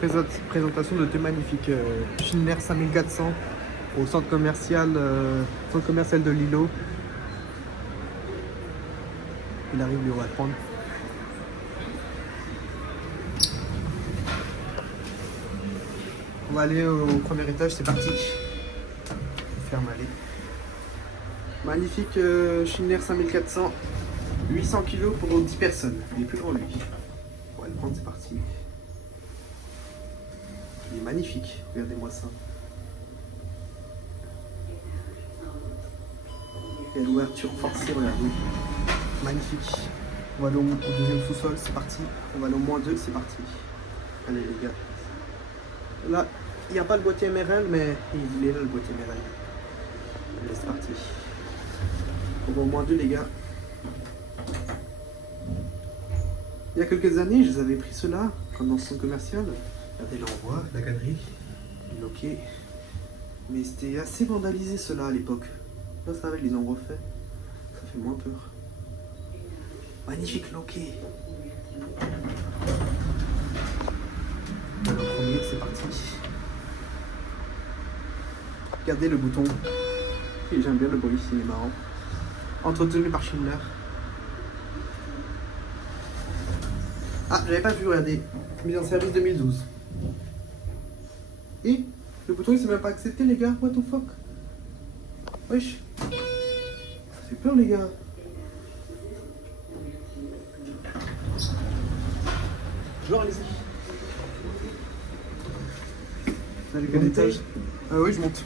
Présentation de deux magnifiques Schindler 5400 au centre commercial de Lilo. Il arrive, lui, on va le prendre. On va aller au premier étage, c'est parti. Ferme, allez. Magnifique Schindler 5400, 800 kg pour 10 personnes. Il est plus grand lui. On va le prendre, c'est parti. Il est magnifique, regardez-moi ça. Il y a l'ouverture forcée, regardez. Magnifique. On va aller au deuxième sous-sol, c'est parti. On va aller au -2, c'est parti. Allez les gars. Là, il n'y a pas le boîtier MRL, mais il est là le boîtier MRL. Allez, c'est parti. On va au -2 les gars. Il y a quelques années, je les avais pris ceux-là, comme dans le centre commercial. Regardez l'envoi, la galerie, ok. Mais c'était assez vandalisé ceux-là à l'époque. Là ça va, ils les ont refait. Ça fait moins peur. Magnifique loquet. Le premier, c'est parti. Regardez le bouton. J'aime bien le bruit, il est marrant. Entretenu par Schindler. Ah, j'avais pas vu, regardez. Mise en service 2012. Et le bouton il s'est même pas accepté les gars, what the fuck. Wesh. Ça fait peur les gars. Genre allez-y. Salut, quel étage? Oui, je monte.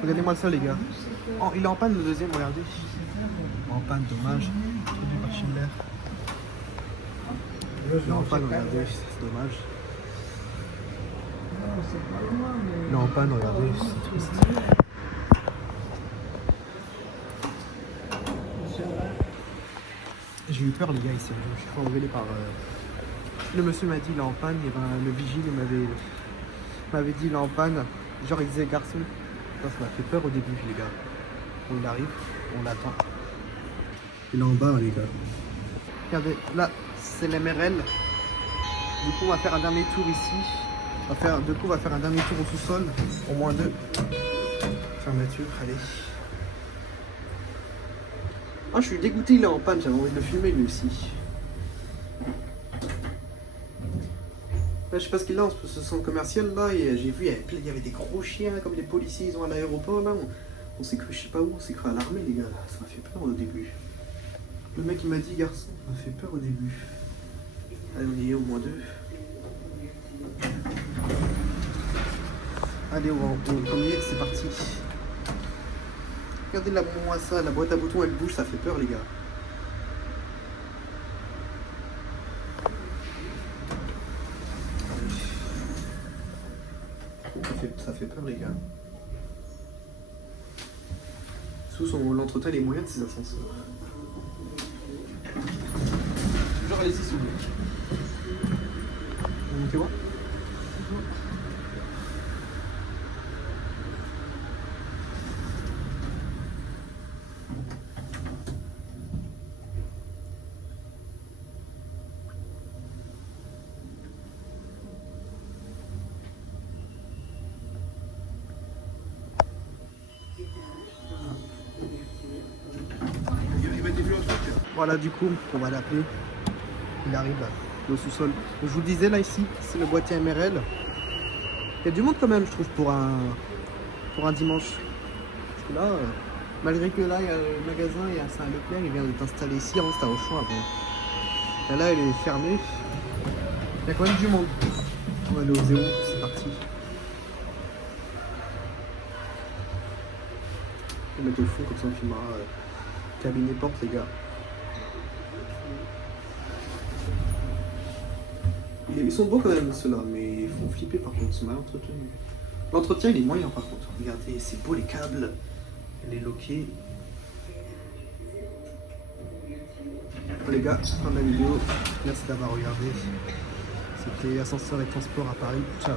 Regardez-moi ça les gars. Oh, il est en panne le deuxième, regardez. En panne, dommage. Produit par Schindler. Il est en panne, regardez, c'est dommage. Il est en panne, regardez, c'est triste. J'ai eu peur les gars ici, je me suis fait engueuler par... Le monsieur m'a dit il est en panne, et ben, le vigile m'avait dit il est en panne. Genre il disait garçon. Ça m'a fait peur au début les gars. On arrive, on l'attend. Il est en bas les gars. Regardez, là c'est l'MRL. Du coup on va faire un dernier tour ici. On va faire un dernier tour au sous-sol. Au -2. Fermeture, allez. Ah je suis dégoûté, il est en panne, j'avais envie de le filmer lui aussi. Là, je sais pas ce qu'il a, ce centre commercial là, et j'ai vu, il y avait des gros chiens comme les policiers ils ont à l'aéroport là. On s'est cru, je sais pas où, on s'est cru à l'armée les gars. Ça m'a fait peur au début. Le mec il m'a dit garçon, ça m'a fait peur au début. Allez, on y est au -2. Allez, au premier, c'est parti. Regardez moi ça, la boîte à boutons elle bouge, ça fait peur les gars. Ça fait peur les gars. Sous l'entretien les moyens de ces ascenseurs. Genre allez-y s'il vous plaît. Vous montez voir. Voilà, du coup, on va l'appeler. Il arrive là, au sous-sol. Je vous disais là ici, c'est le boîtier MRL. Il y a du monde quand même, je trouve, pour un dimanche. Parce que là, malgré que là, il y a le magasin, il y a Saint-Leclerc, il vient de t'installer ici, avant c'était à Auchan avant. Et là, elle est fermée. Il y a quand même du monde. On va aller au 0, c'est parti. On va mettre au fond, comme ça on filmera cabinet porte les gars. Ils sont beaux quand même ceux-là, mais ils font flipper par contre, ils sont mal entretenus. L'entretien, il est moyen par contre. Regardez, c'est beau les câbles, les loquets. Bon, les gars, fin de la vidéo. Merci d'avoir regardé. C'était Ascenseur et Transport à Paris. Ciao.